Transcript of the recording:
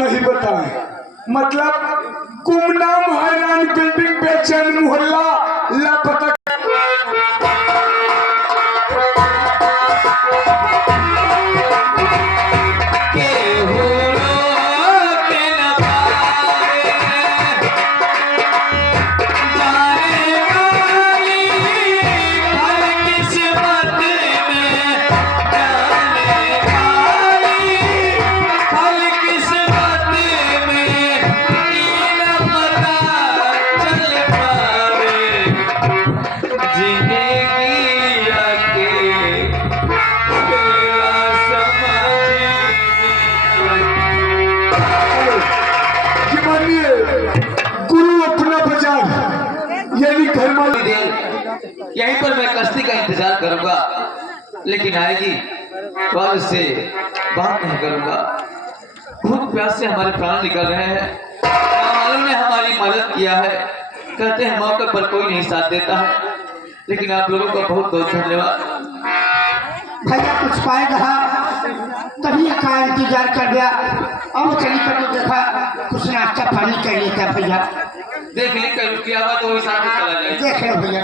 नहीं बताए। मतलब गुमनाम हैरान बिल्डिंग बेचैन मोहल्ला लापता। यहीं पर मैं कश्ती का इंतजार करूंगा, लेकिन आएगी तो आज उससे बात नहीं करूंगा। भूख प्यास से हमारे प्राण निकल रहे हैं। मामालों ने हमारी मदद किया है, कहते हैं मौके पर कोई नहीं साथ देता है, लेकिन आप लोगों का बहुत बहुत धन्यवाद। भैया कुछ पाएगा तभी का इंतजार कर दिया। अब चली कर देखा कुछ नाश्ता पानी कर लेता भैया। देख ली कल किया हुआ तो वही साथ में चला जाए। देख लो भैया।